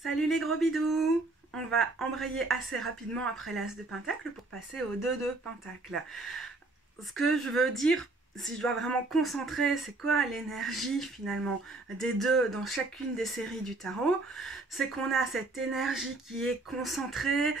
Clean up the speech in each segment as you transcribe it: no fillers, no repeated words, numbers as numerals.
Salut les gros bidous! On va embrayer assez rapidement après l'as de pentacle pour passer au 2 de pentacle. Ce que je veux dire, si je dois vraiment concentrer, c'est quoi l'énergie finalement des deux dans chacune des séries du tarot? C'est qu'on a cette énergie qui est concentrée,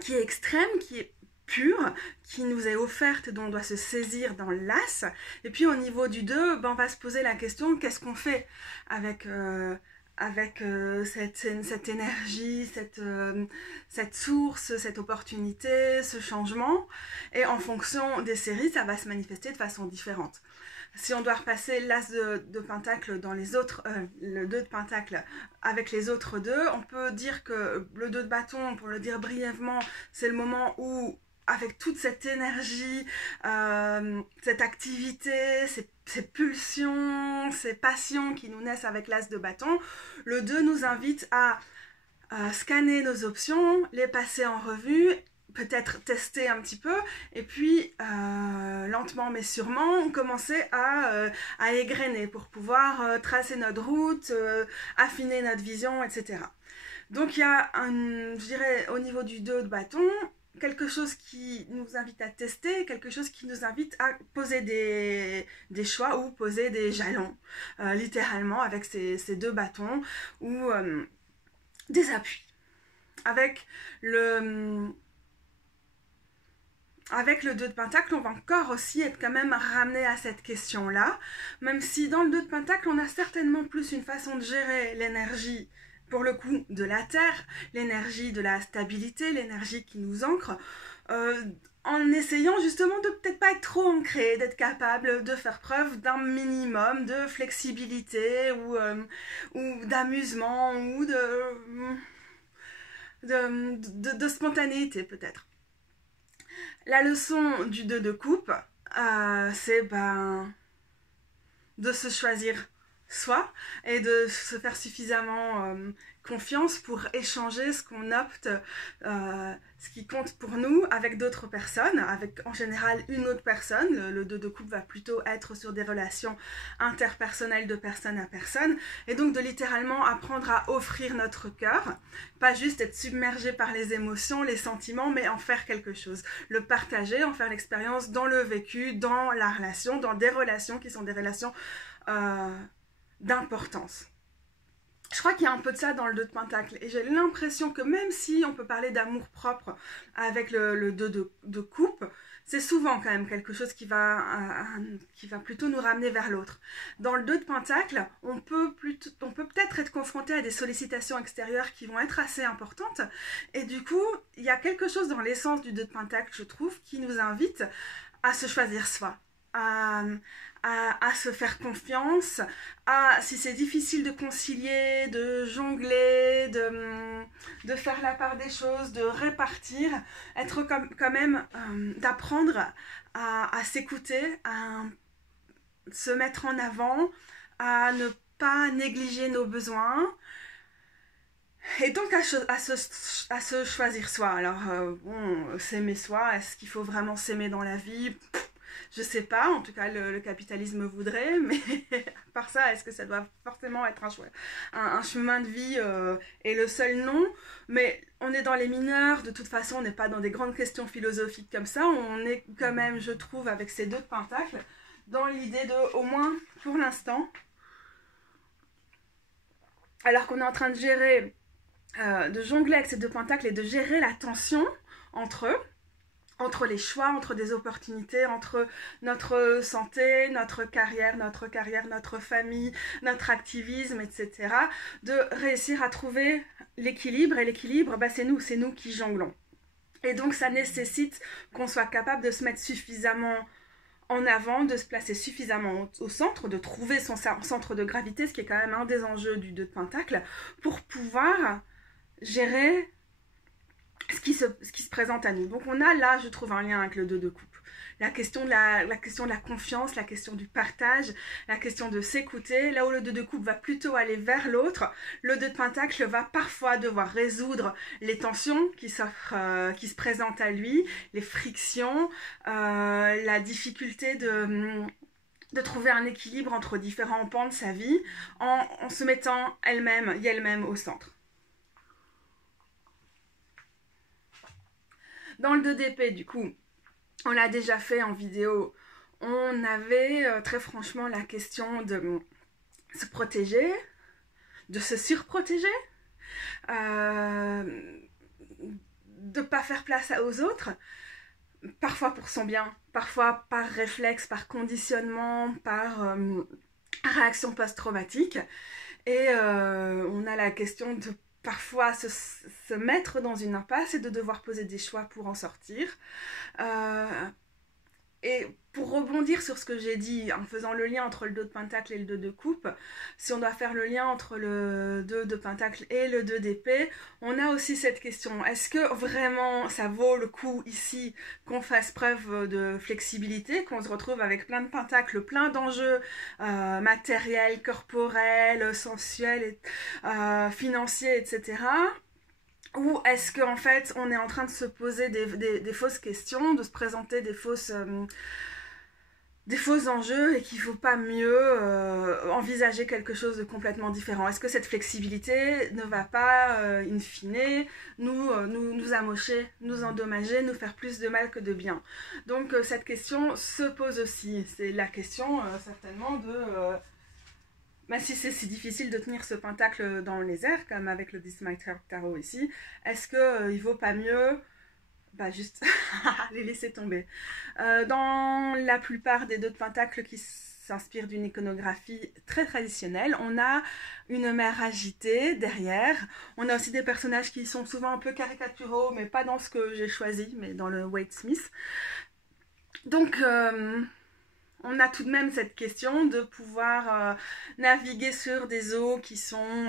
qui est extrême, qui est pure, qui nous est offerte, dont on doit se saisir dans l'as. Et puis au niveau du 2, on va se poser la question, qu'est-ce qu'on fait avec cette énergie, cette source, cette opportunité, ce changement. Et en fonction des séries, ça va se manifester de façon différente. Si on doit repasser l'as de pentacle dans les autres, le 2 de pentacle avec les autres deux, on peut dire que le 2 de bâton, pour le dire brièvement, c'est le moment où, avec toute cette énergie, cette activité, ces pulsions, ces passions qui nous naissent avec l'as de bâton, le 2 nous invite à scanner nos options, les passer en revue, peut-être tester un petit peu, et puis lentement mais sûrement commencer à égrener pour pouvoir tracer notre route, affiner notre vision, etc. Donc il y a, je dirais, au niveau du 2 de bâton, quelque chose qui nous invite à tester, quelque chose qui nous invite à poser des choix ou poser des jalons, littéralement avec ces deux bâtons ou des appuis. Avec le 2 de pentacle, on va encore aussi être quand même ramené à cette question-là, même si dans le 2 de pentacle, on a certainement plus une façon de gérer l'énergie, pour le coup, de la terre, l'énergie de la stabilité, l'énergie qui nous ancre, en essayant justement de peut-être pas être trop ancré, d'être capable de faire preuve d'un minimum de flexibilité ou d'amusement ou de spontanéité peut-être. La leçon du 2 de coupe, c'est de se choisir soi et de se faire suffisamment confiance pour échanger ce qu'on opte, ce qui compte pour nous avec d'autres personnes, avec en général une autre personne. Le 2 de coupe va plutôt être sur des relations interpersonnelles de personne à personne, et donc de littéralement apprendre à offrir notre cœur, pas juste être submergé par les émotions, les sentiments, mais en faire quelque chose, le partager, en faire l'expérience dans le vécu, dans la relation, dans des relations qui sont des relations d'importance. Je crois qu'il y a un peu de ça dans le 2 de pentacle, et j'ai l'impression que même si on peut parler d'amour propre avec le 2 de coupe, c'est souvent quand même quelque chose qui va plutôt nous ramener vers l'autre. Dans le 2 de pentacle, on peut peut-être être confronté à des sollicitations extérieures qui vont être assez importantes, et du coup, il y a quelque chose dans l'essence du 2 de pentacle, je trouve, qui nous invite à se choisir soi, à se faire confiance, si c'est difficile de concilier, de jongler, de faire la part des choses, de répartir, être quand même, d'apprendre à s'écouter, à se mettre en avant, à ne pas négliger nos besoins, et donc à se choisir soi. Alors s'aimer soi, est-ce qu'il faut vraiment s'aimer dans la vie ? Je sais pas, en tout cas le capitalisme voudrait, mais à part ça, est-ce que ça doit forcément être un chemin de vie et le seul non? Mais on est dans les mineurs, de toute façon on n'est pas dans des grandes questions philosophiques comme ça, on est quand même, je trouve, avec ces 2 de pentacle, dans l'idée de, au moins pour l'instant, alors qu'on est en train de gérer, de jongler avec ces 2 pentacles et de gérer la tension entre eux, entre les choix, entre des opportunités, entre notre santé, notre carrière, notre famille, notre activisme, etc. De réussir à trouver l'équilibre, et l'équilibre, c'est nous qui jonglons. Et donc ça nécessite qu'on soit capable de se mettre suffisamment en avant, de se placer suffisamment au centre, de trouver son centre de gravité, ce qui est quand même un des enjeux du 2 de pentacle, pour pouvoir gérer ce qui se présente à nous. Donc on a là, je trouve, un lien avec le 2 de coupe. La question de la confiance, la question du partage, la question de s'écouter. Là où le 2 de coupe va plutôt aller vers l'autre, le 2 de pentacle va parfois devoir résoudre les tensions qui se présentent à lui, les frictions, la difficulté de trouver un équilibre entre différents pans de sa vie en se mettant elle-même au centre. Dans le 2DP, du coup, on l'a déjà fait en vidéo, on avait très franchement la question de se protéger, de se surprotéger, de ne pas faire place aux autres, parfois pour son bien, parfois par réflexe, par conditionnement, par réaction post-traumatique. Et on a la question de parfois se mettre dans une impasse et de devoir poser des choix pour en sortir. Et pour rebondir sur ce que j'ai dit, en faisant le lien entre le 2 de Pentacle et le 2 de Coupe, si on doit faire le lien entre le 2 de Pentacle et le 2 d'épée, on a aussi cette question. Est-ce que vraiment ça vaut le coup ici qu'on fasse preuve de flexibilité, qu'on se retrouve avec plein de pentacles, plein d'enjeux matériels, corporels, sensuels, financiers, etc. Ou est-ce qu'en fait, on est en train de se poser des fausses questions, de se présenter des faux enjeux et qu'il ne faut pas mieux envisager quelque chose de complètement différent? Est-ce que cette flexibilité ne va pas, in fine, nous amocher, nous endommager, nous faire plus de mal que de bien? Donc cette question se pose aussi. C'est la question certainement de... si c'est si difficile de tenir ce pentacle dans les airs, comme avec le This My Tarot ici, est-ce qu'il vaut pas mieux juste les laisser tomber? Dans la plupart des 2 de pentacles qui s'inspirent d'une iconographie très traditionnelle, on a une mère agitée derrière. On a aussi des personnages qui sont souvent un peu caricaturaux, mais pas dans ce que j'ai choisi, mais dans le Wade Smith. Donc... on a tout de même cette question de pouvoir naviguer sur des eaux qui sont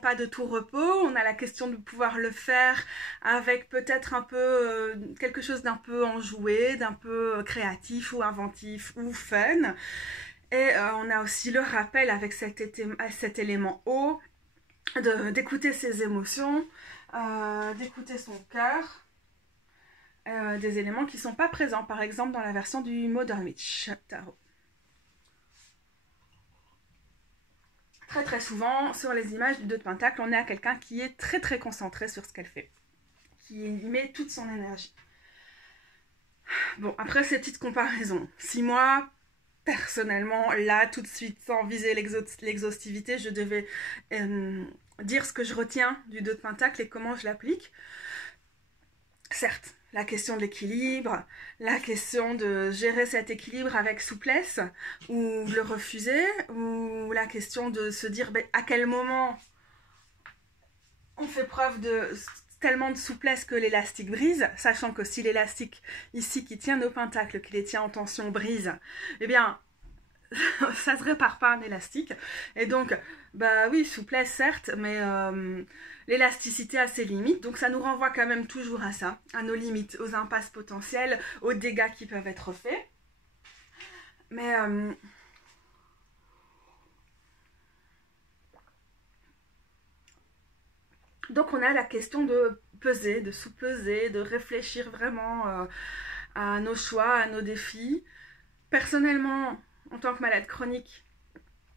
pas de tout repos. On a la question de pouvoir le faire avec peut-être un peu quelque chose d'un peu enjoué, d'un peu créatif ou inventif ou fun. Et on a aussi le rappel avec cet élément eau, d'écouter ses émotions, d'écouter son cœur. Des éléments qui ne sont pas présents, par exemple dans la version du Modern Witch Tarot. Très très souvent, sur les images du 2 de Pentacle, on est à quelqu'un qui est très très concentré sur ce qu'elle fait, qui y met toute son énergie. Bon, après ces petites comparaisons, si moi, personnellement, là, tout de suite, sans viser l'exhaustivité, je devais dire ce que je retiens du 2 de Pentacle et comment je l'applique, certes, la question de l'équilibre, la question de gérer cet équilibre avec souplesse ou de le refuser, ou la question de se dire à quel moment on fait preuve de tellement de souplesse que l'élastique brise, sachant que si l'élastique ici qui tient nos pentacles, qui les tient en tension, brise, eh bien ça se répare pas un élastique. Et donc, oui, souplesse certes, mais l'élasticité a ses limites. Donc ça nous renvoie quand même toujours à ça, à nos limites, aux impasses potentielles, aux dégâts qui peuvent être faits. Mais donc on a la question de peser, de sous-peser, de réfléchir vraiment à nos choix, à nos défis. Personnellement, en tant que malade chronique,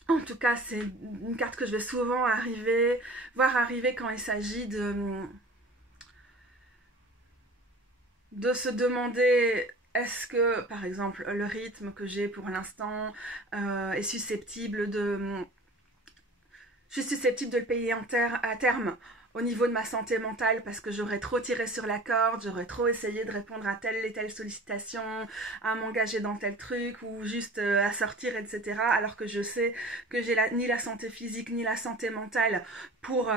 en tout cas, c'est une carte que je vais souvent voir arriver quand il s'agit de se demander est-ce que, par exemple, le rythme que j'ai pour l'instant est susceptible de... Je suis susceptible de le payer à terme au niveau de ma santé mentale parce que j'aurais trop tiré sur la corde, j'aurais trop essayé de répondre à telle et telle sollicitation, à m'engager dans tel truc ou juste à sortir, etc. Alors que je sais que j'ai ni la santé physique ni la santé mentale pour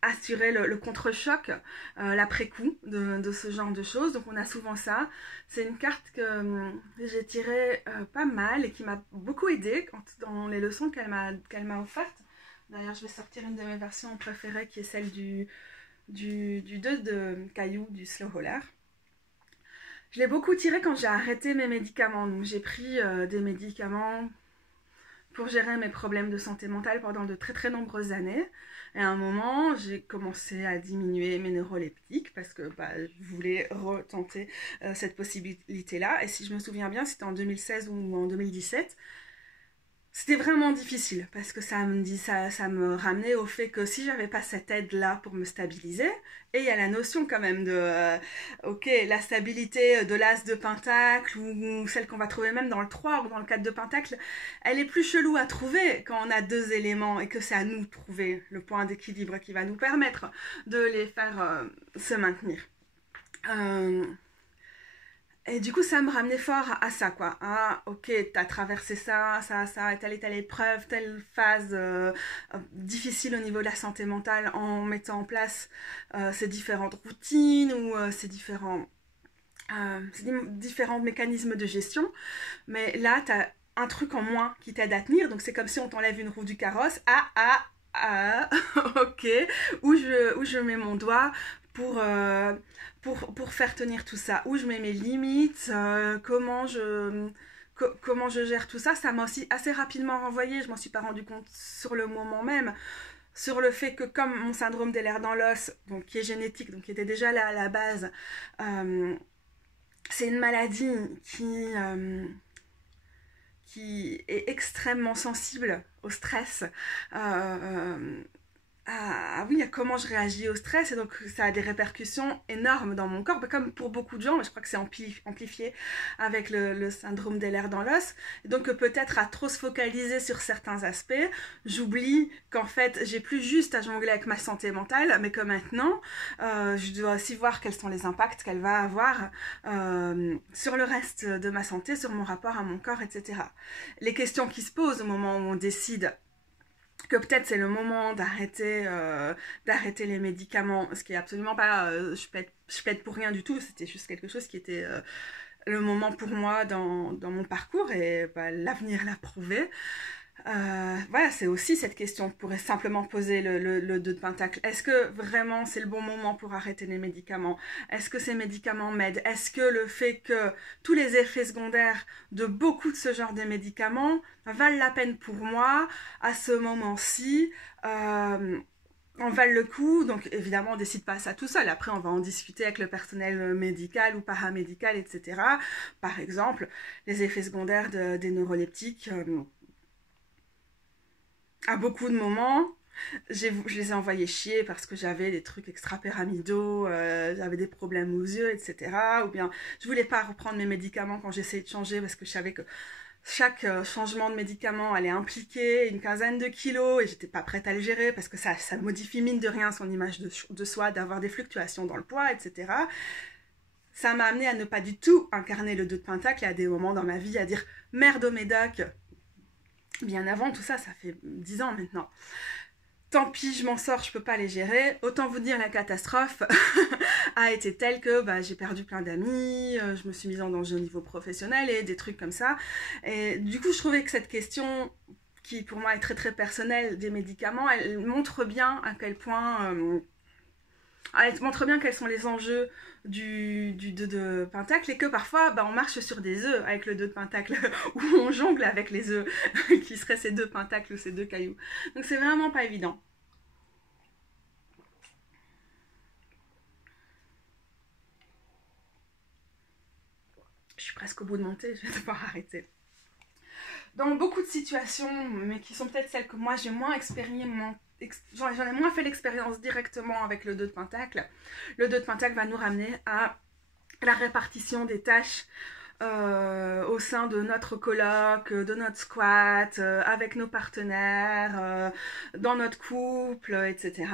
assurer le contre-choc, l'après-coup de ce genre de choses. Donc on a souvent ça. C'est une carte que j'ai tirée pas mal et qui m'a beaucoup aidée dans les leçons qu'elle m'a offertes. D'ailleurs, je vais sortir une de mes versions préférées qui est celle du 2 de Caillou, du Slow Roller. Je l'ai beaucoup tiré quand j'ai arrêté mes médicaments. Donc j'ai pris des médicaments pour gérer mes problèmes de santé mentale pendant de très très nombreuses années. Et à un moment, j'ai commencé à diminuer mes neuroleptiques parce que je voulais retenter cette possibilité-là. Et si je me souviens bien, c'était en 2016 ou en 2017. C'était vraiment difficile parce que ça me ramenait au fait que si j'avais pas cette aide-là pour me stabiliser, et il y a la notion quand même de, ok, la stabilité de l'as de pentacle ou celle qu'on va trouver même dans le 3 ou dans le 4 de pentacle, elle est plus chelou à trouver quand on a deux éléments et que c'est à nous de trouver le point d'équilibre qui va nous permettre de les faire se maintenir. Et du coup, ça me ramenait fort à ça, quoi. Ah, ok, t'as traversé ça, telle et telle épreuve, telle phase difficile au niveau de la santé mentale en mettant en place ces différentes routines ou ces différents mécanismes de gestion. Mais là, t'as un truc en moins qui t'aide à tenir. Donc, c'est comme si on t'enlève une roue du carrosse. Ok, où je mets mon doigt pour faire tenir tout ça, où je mets mes limites, comment je gère tout ça. Ça m'a aussi assez rapidement renvoyé, je m'en suis pas rendu compte sur le moment même, sur le fait que comme mon syndrome des lèvres dans l'os, donc qui est génétique, donc qui était déjà là à la base, c'est une maladie qui est extrêmement sensible au stress, oui, à comment je réagis au stress, et donc ça a des répercussions énormes dans mon corps, comme pour beaucoup de gens, mais je crois que c'est amplifié avec le syndrome des lèvres dans l'os. Et donc peut-être à trop se focaliser sur certains aspects, j'oublie qu'en fait j'ai plus juste à jongler avec ma santé mentale, mais que maintenant je dois aussi voir quels sont les impacts qu'elle va avoir sur le reste de ma santé, sur mon rapport à mon corps, etc. Les questions qui se posent au moment où on décide que peut-être c'est le moment d'arrêter les médicaments, ce qui est absolument pas, je plaide pour rien du tout, c'était juste quelque chose qui était le moment pour moi dans mon parcours, et l'avenir l'a prouvé. Voilà, c'est aussi cette question que pourrait simplement poser le 2 de pentacle. Est-ce que vraiment c'est le bon moment pour arrêter les médicaments? Est-ce que ces médicaments m'aident? Est-ce que le fait que tous les effets secondaires de beaucoup de ce genre de médicaments valent la peine pour moi à ce moment-ci? En valent le coup? Donc évidemment on décide pas ça tout seul, après on va en discuter avec le personnel médical ou paramédical, etc. Par exemple, les effets secondaires des neuroleptiques, à beaucoup de moments, je les ai envoyés chier parce que j'avais des trucs extra-pyramidaux, j'avais des problèmes aux yeux, etc. Ou bien je voulais pas reprendre mes médicaments quand j'essayais de changer parce que je savais que chaque changement de médicament allait impliquer une quinzaine de kilos et j'étais pas prête à le gérer parce que ça modifie mine de rien son image de soi, d'avoir des fluctuations dans le poids, etc. Ça m'a amené à ne pas du tout incarner le 2 de pentacle et à des moments dans ma vie à dire « Merde au médoc !» Bien avant tout ça, ça fait 10 ans maintenant. Tant pis, je m'en sors, je peux pas les gérer. Autant vous dire, la catastrophe a été telle que j'ai perdu plein d'amis, je me suis mise en danger au niveau professionnel et des trucs comme ça. Et du coup, je trouvais que cette question, qui pour moi est très très personnelle, des médicaments, elle montre bien à quel point... elle montre bien quels sont les enjeux du 2 de pentacle, et que parfois on marche sur des œufs avec le 2 de pentacle ou on jongle avec les œufs qui seraient ces 2 pentacles ou ces 2 cailloux. Donc c'est vraiment pas évident. Je suis presque au bout de mon thé, je vais devoir arrêter. Dans beaucoup de situations, mais qui sont peut-être celles que moi j'ai moins expérimenté, j'en ai moins fait l'expérience directement avec le 2 de pentacle. Le 2 de pentacle va nous ramener à la répartition des tâches au sein de notre colloque, de notre squat, avec nos partenaires, dans notre couple, etc.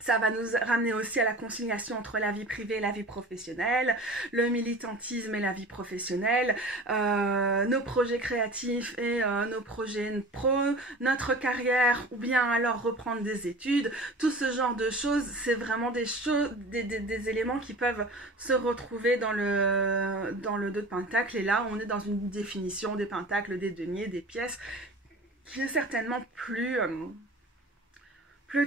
Ça va nous ramener aussi à la conciliation entre la vie privée et la vie professionnelle, le militantisme et la vie professionnelle, nos projets créatifs et nos projets pro, notre carrière, ou bien alors reprendre des études. Tout ce genre de choses, c'est vraiment des éléments qui peuvent se retrouver dans le 2 de pentacle. Et là, on est dans une définition des pentacles, des deniers, des pièces, qui est certainement plus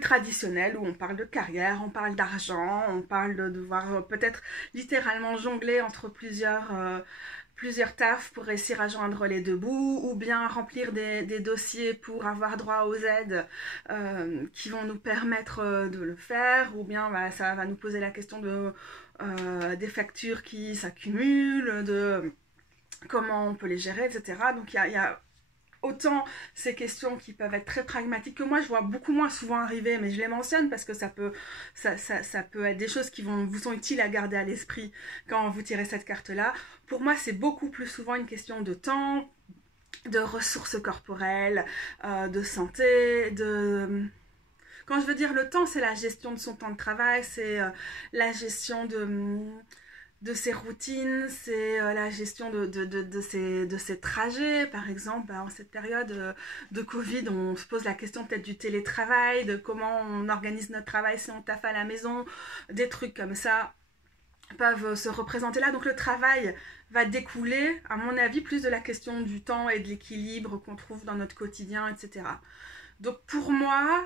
traditionnel, où on parle de carrière, on parle d'argent, on parle de devoir peut-être littéralement jongler entre plusieurs plusieurs tafs pour réussir à joindre les deux bouts, ou bien remplir des dossiers pour avoir droit aux aides qui vont nous permettre de le faire, ou bien ça va nous poser la question des factures qui s'accumulent, de comment on peut les gérer, etc. Donc il y a autant ces questions qui peuvent être très pragmatiques que moi je vois beaucoup moins souvent arriver, mais je les mentionne parce que ça peut être des choses qui vous sont utiles à garder à l'esprit quand vous tirez cette carte-là. Pour moi, c'est beaucoup plus souvent une question de temps, de ressources corporelles, de santé, Quand je veux dire le temps, c'est la gestion de son temps de travail, c'est la gestion de ses routines, c'est la gestion de ses trajets. Par exemple, en cette période de Covid, on se pose la question peut-être du télétravail, de comment on organise notre travail si on taffe à la maison, des trucs comme ça peuvent se représenter là. Donc le travail va découler, à mon avis, plus de la question du temps et de l'équilibre qu'on trouve dans notre quotidien, etc. Donc pour moi,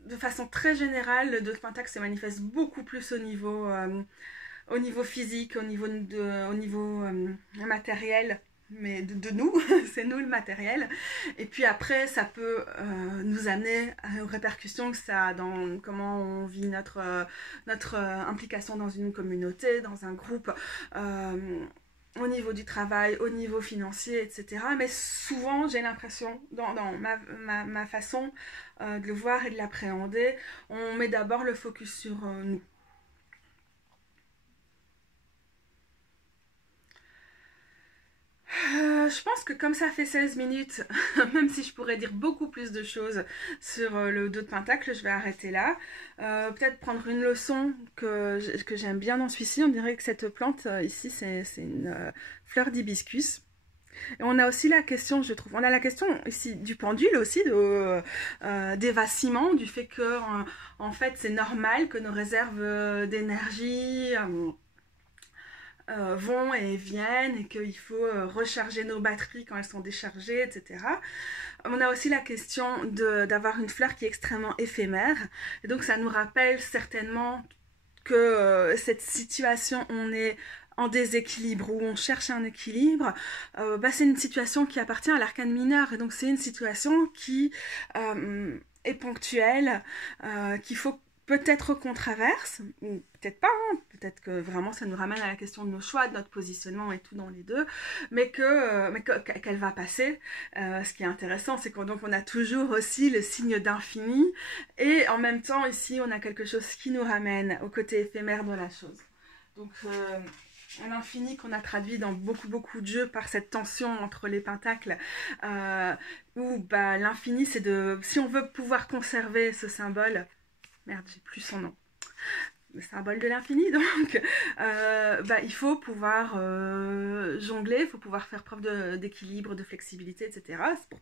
de façon très générale, le 2 de Pentacle se manifeste beaucoup plus au niveau physique, au niveau matériel, mais de nous, c'est nous le matériel. Et puis après, ça peut nous amener aux répercussions que ça a dans comment on vit notre implication dans une communauté, dans un groupe, au niveau du travail, au niveau financier, etc. Mais souvent, j'ai l'impression, dans ma façon de le voir et de l'appréhender, on met d'abord le focus sur nous. Je pense que comme ça fait 16 minutes, même si je pourrais dire beaucoup plus de choses sur le 2 de Pentacle, je vais arrêter là. Peut-être prendre une leçon que j'aime bien dans celui-ci. On dirait que cette plante ici, c'est une fleur d'hibiscus. Et on a aussi la question, je trouve, on a la question ici du pendule aussi, des vacillements, du fait que en fait c'est normal que nos réserves d'énergie vont et viennent, et qu'il faut recharger nos batteries quand elles sont déchargées, etc. On a aussi la question d'avoir une fleur qui est extrêmement éphémère, et donc ça nous rappelle certainement que cette situation, on est en déséquilibre, où on cherche un équilibre, c'est une situation qui appartient à l'arcane mineur, et donc c'est une situation qui est ponctuelle, qu'il faut peut-être qu'on traverse, ou peut-être pas, hein, peut-être que vraiment ça nous ramène à la question de nos choix, de notre positionnement et tout dans les deux, mais qu'elle va passer. Ce qui est intéressant, c'est qu'on a toujours aussi le signe d'infini, et en même temps ici on a quelque chose qui nous ramène au côté éphémère de la chose. Donc l'infini qu'on a traduit dans beaucoup de jeux par cette tension entre les pentacles, où l'infini c'est si on veut pouvoir conserver ce symbole, merde, j'ai plus son nom, le symbole de l'infini, donc il faut pouvoir jongler, il faut pouvoir faire preuve d'équilibre, de flexibilité, etc. C'est pour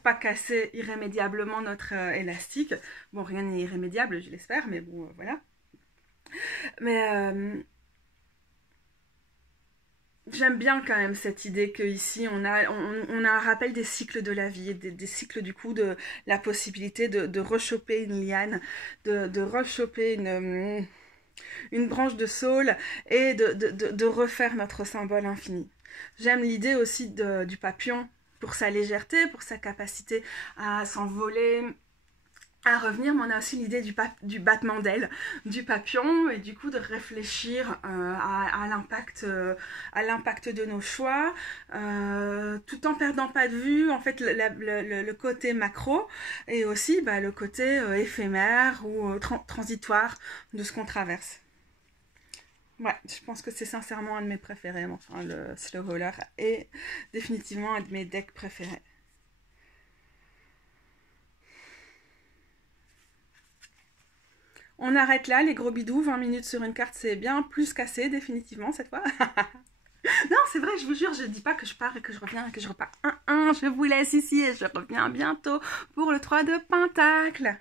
pas casser irrémédiablement notre élastique. Bon, rien n'est irrémédiable, je l'espère, mais bon, voilà. Mais j'aime bien quand même cette idée qu'ici on a un rappel des cycles de la vie, des cycles du coup, de la possibilité de rechoper une liane, de rechoper une branche de saule, et de refaire notre symbole infini. J'aime l'idée aussi du papillon, pour sa légèreté, pour sa capacité à s'envoler, à revenir, mais on a aussi l'idée du battement d'aile du papillon, et du coup de réfléchir à l'impact de nos choix, tout en perdant pas de vue en fait le côté macro, et aussi le côté éphémère ou transitoire de ce qu'on traverse. Ouais, je pense que c'est sincèrement un de mes préférés, enfin le Slow Roller est définitivement un de mes decks préférés. On arrête là, les gros bidous. 20 minutes sur une carte, c'est bien plus cassé, définitivement, cette fois. Non, c'est vrai, je vous jure, je dis pas que je pars et que je reviens et que je repars. Je vous laisse ici et je reviens bientôt pour le 3 de Pentacle.